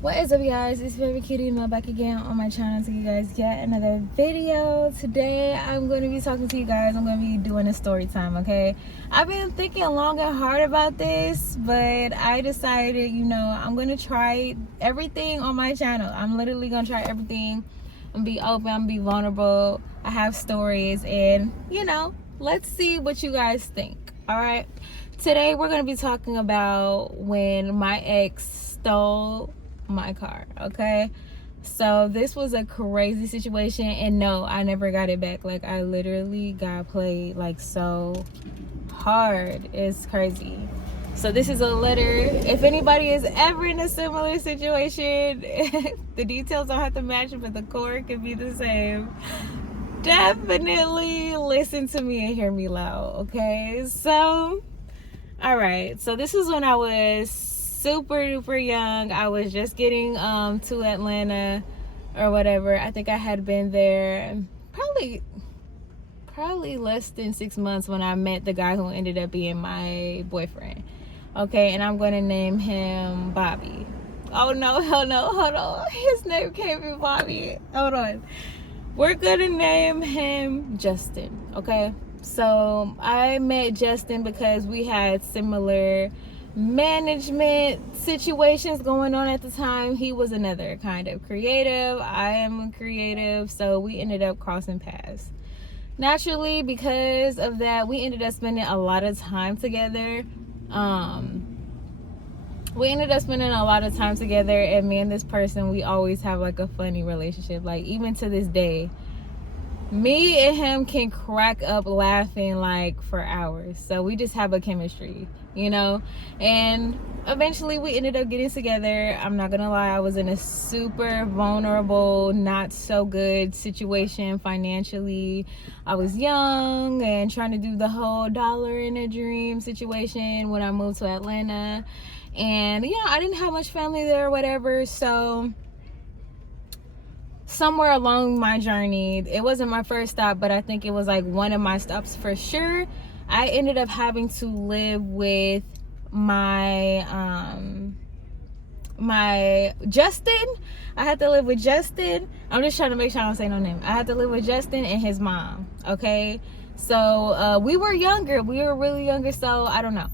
What is up, you guys? It's Baby Kitty and I'm back again on my channel to you guys yet another video. Today I'm going to be talking to you guys. I'm going to be doing a story time, okay? I've been thinking long and hard about this, but I decided, I'm going to try everything on my channel. I'm literally going to try everything and be open, I'm be vulnerable. I have stories and, let's see what you guys think, all right? Today we're going to be talking about when my ex stole my car, okay? So this was a crazy situation, and no, I never got it back. Like, I literally got played like so hard. It's crazy. So this is a letter. If anybody is ever in a similar situation, the details don't have to match, but the core can be the same. Definitely listen to me and hear me loud, okay? So all right, so this is when I was super duper young. I was just getting to Atlanta or whatever. I think I had been there probably less than 6 months when I met the guy who ended up being my boyfriend. Okay, and I'm gonna name him Bobby. Oh no, hell no, hold on. His name can't be Bobby. Hold on. We're gonna name him Justin, okay? So I met Justin because we had similar management situations going on at the time. He was another kind of creative. I am creative, so we ended up crossing paths. Naturally, because of that, we ended up spending a lot of time together. And me and this person, we always have like a funny relationship. Like, even to this day, me and him can crack up laughing like for hours. So we just have a chemistry, and eventually we ended up getting together. I'm not gonna lie, I was in a super vulnerable, not so good situation financially. I was young and trying to do the whole dollar in a dream situation when I moved to Atlanta, and I didn't have much family there or whatever. So somewhere along my journey, it wasn't my first stop, but I think it was like one of my stops for sure, I ended up having to live with my Justin. I had to live with Justin. I'm just trying to make sure I don't say no name. I had to live with Justin and his mom, okay? So we were younger. We were really younger, so I don't know.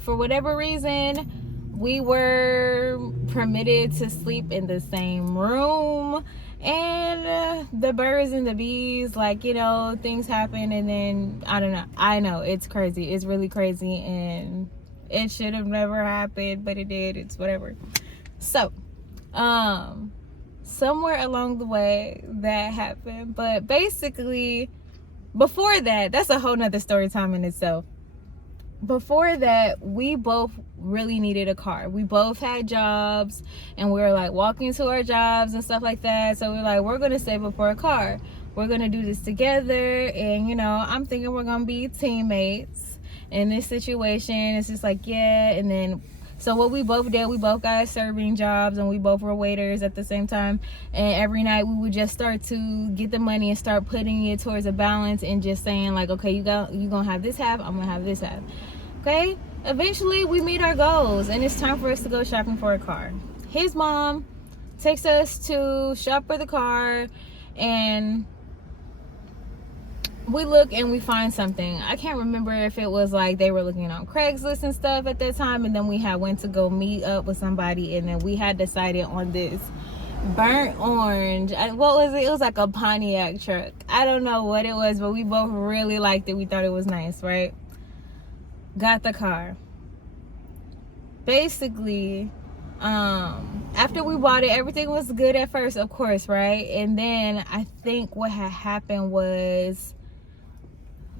For whatever reason, we were permitted to sleep in the same room, and the birds and the bees, things happen, and then I don't know. I know it's crazy. It's really crazy, and it should have never happened, but it did. It's whatever. So, somewhere along the way that happened, but basically, before that, that's a whole nother story time in itself. Before that, we both really needed a car. We both had jobs, and we were like walking to our jobs and stuff like that. So we were like, we're gonna save up for a car. We're gonna do this together. And I'm thinking we're gonna be teammates in this situation. It's just like, yeah. And then, so what we both did, we both got serving jobs, and we both were waiters at the same time. And every night we would just start to get the money and start putting it towards a balance, and just saying like, okay, you gonna have this half, I'm gonna have this half. Okay, eventually we meet our goals, and it's time for us to go shopping for a car. His mom takes us to shop for the car, and we look and we find something. I can't remember if it was like they were looking on Craigslist and stuff at that time, and then we had went to go meet up with somebody, and then we had decided on this burnt orange, what was it? It was like a Pontiac truck. I don't know what it was, but we both really liked it. We thought it was nice, right? Got the car. Basically, after we bought it, everything was good at first, of course, right? And then I think what had happened was,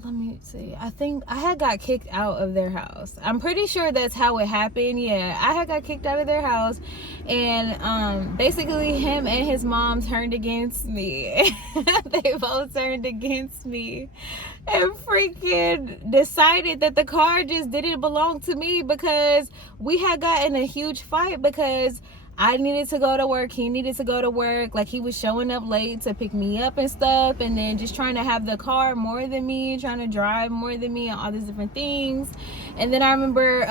let me see, I think I had got kicked out of their house. I'm pretty sure that's how it happened. Yeah, I had got kicked out of their house, and basically him and his mom turned against me. They both turned against me and freaking decided that the car just didn't belong to me, because we had gotten a huge fight because I needed to go to work, he needed to go to work. Like, he was showing up late to pick me up and stuff, and then just trying to have the car more than me, trying to drive more than me, and all these different things. And then I remember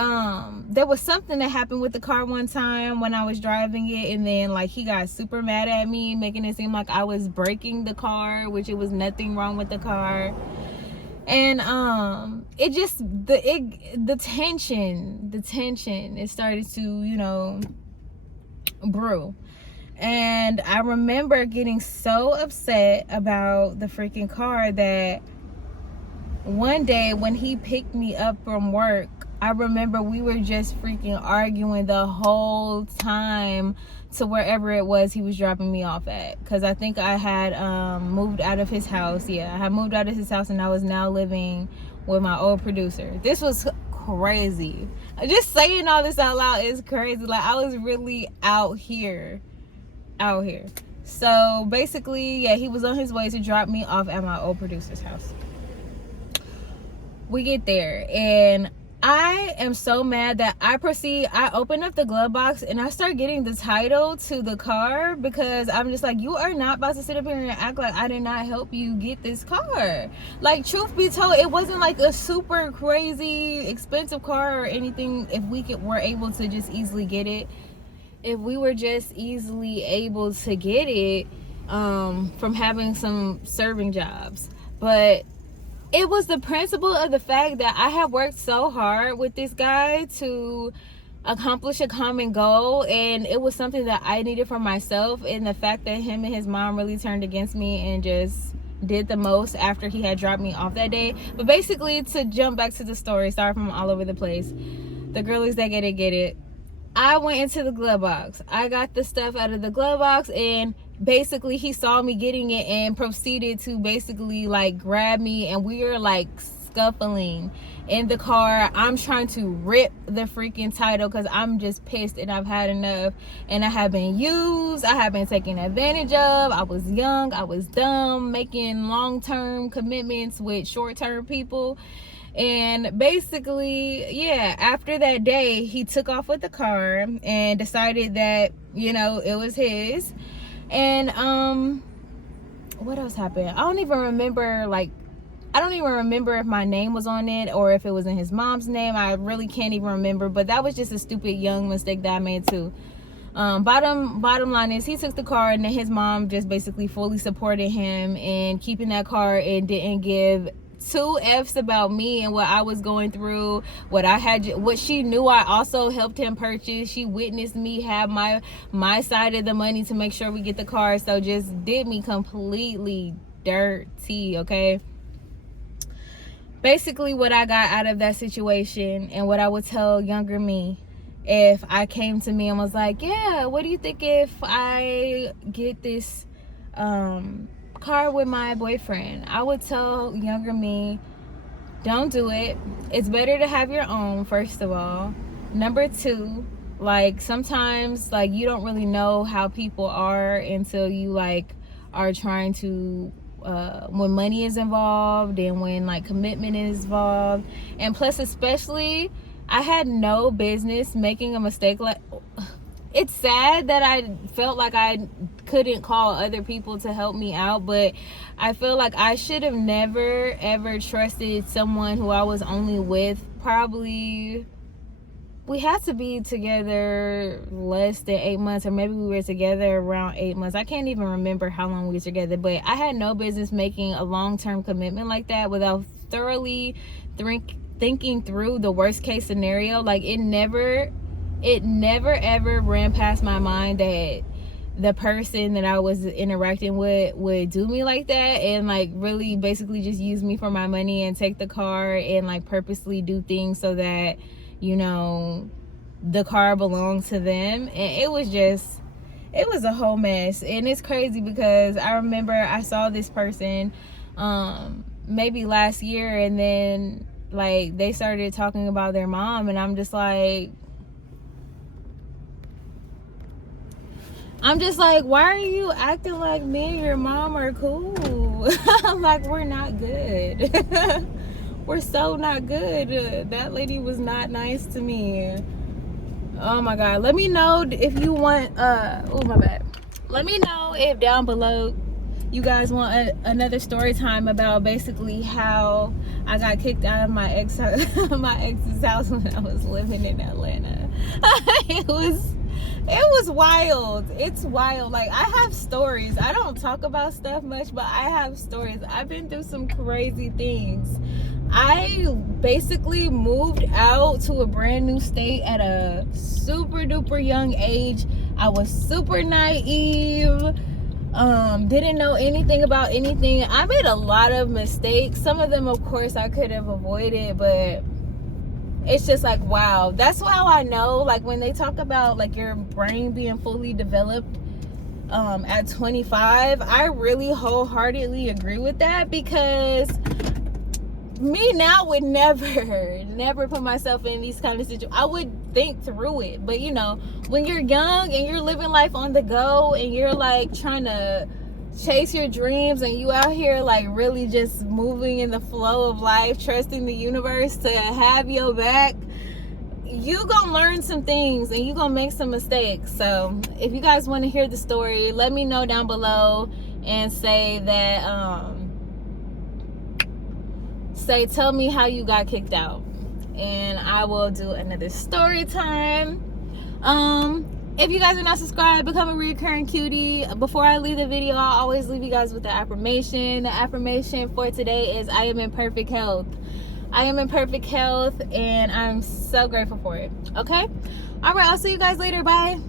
there was something that happened with the car one time when I was driving it, and then like he got super mad at me, making it seem like I was breaking the car, which it was nothing wrong with the car. And it just the tension, it started to, you know, brew. And I remember getting so upset about the freaking car that one day when he picked me up from work, I remember we were just freaking arguing the whole time to wherever it was he was dropping me off at. Because I think I had moved out of his house. Yeah, I had moved out of his house, and I was now living with my old producer. This was crazy. Just saying all this out loud is crazy. Like, I was really out here. So basically, yeah, he was on his way to drop me off at my old producer's house. We get there, and I am so mad that I open up the glove box and I start getting the title to the car, because I'm just like, you are not about to sit up here and act like I did not help you get this car. Like, truth be told, it wasn't like a super crazy expensive car or anything. If we were able to just easily get it, if we were just easily able to get it from having some serving jobs. But it was the principle of the fact that I had worked so hard with this guy to accomplish a common goal, and it was something that I needed for myself. And the fact that him and his mom really turned against me and just did the most after he had dropped me off that day. But basically, to jump back to the story, sorry if I'm all over the place, the girlies that get it, I went into the glove box. I got the stuff out of the glove box, and basically he saw me getting it and proceeded to basically like grab me, and we were like scuffling in the car. I'm trying to rip the freaking title because I'm just pissed and I've had enough, and I have been used, I have been taken advantage of. I was young, I was dumb, making long-term commitments with short-term people. And basically, yeah, after that day, he took off with the car and decided that, you know, it was his. And what else happened? I don't even remember if my name was on it or if it was in his mom's name. I really can't even remember. But that was just a stupid young mistake that I made too. Bottom line is, he took the car, and then his mom just basically fully supported him in keeping that car and didn't give two F's about me and what I was going through, what she knew I also helped him purchase. She witnessed me have my side of the money to make sure we get the car. So just did me completely dirty, okay? Basically, what I got out of that situation, and what I would tell younger me, if I came to me and was like, yeah, what do you think if I get this car with my boyfriend? I would tell younger me, don't do it. It's better to have your own, first of all. Number two, like, sometimes like you don't really know how people are until you like are trying to when money is involved and when like commitment is involved. And plus, especially, I had no business making a mistake. Like, it's sad that I felt like I couldn't call other people to help me out, but I feel like I should have never ever trusted someone who I was only with. Probably we had to be together less than 8 months, or maybe we were together around 8 months. I can't even remember how long we were together, but I had no business making a long-term commitment like that without thoroughly thinking through the worst case scenario. Like, it never ever ran past my mind that the person that I was interacting with would do me like that, and like really basically just use me for my money and take the car and like purposely do things so that, you know, the car belonged to them. And it was a whole mess. And it's crazy because I remember I saw this person maybe last year, and then like they started talking about their mom, and I'm just like, why are you acting like me and your mom are cool? Like, we're not good. We're so not good. That lady was not nice to me. Oh my god, let me know if you want oh my bad, let me know if down below you guys want another story time about basically how I got kicked out of my ex's house when I was living in Atlanta. it was wild. It's wild. Like, I have stories. I don't talk about stuff much, but I have stories. I've been through some crazy things. I basically moved out to a brand new state at a super duper young age. I was super naive. Didn't know anything about anything. I made a lot of mistakes. Some of them, of course, I could have avoided, but it's just like, wow. That's how I know, like, when they talk about like your brain being fully developed at 25, I really wholeheartedly agree with that, because me now would never put myself in these kind of situations. I would think through it, but you know, when you're young and you're living life on the go and you're like trying to chase your dreams and you out here like really just moving in the flow of life, trusting the universe to have your back, you gonna learn some things and you gonna make some mistakes. So if you guys want to hear the story, let me know down below and say that tell me how you got kicked out, and I will do another story time. If you guys are not subscribed, become a recurring cutie. Before I leave the video, I always leave you guys with the affirmation. The affirmation for today is, I am in perfect health. I am in perfect health, and I'm so grateful for it. Okay, all right, I'll see you guys later. Bye.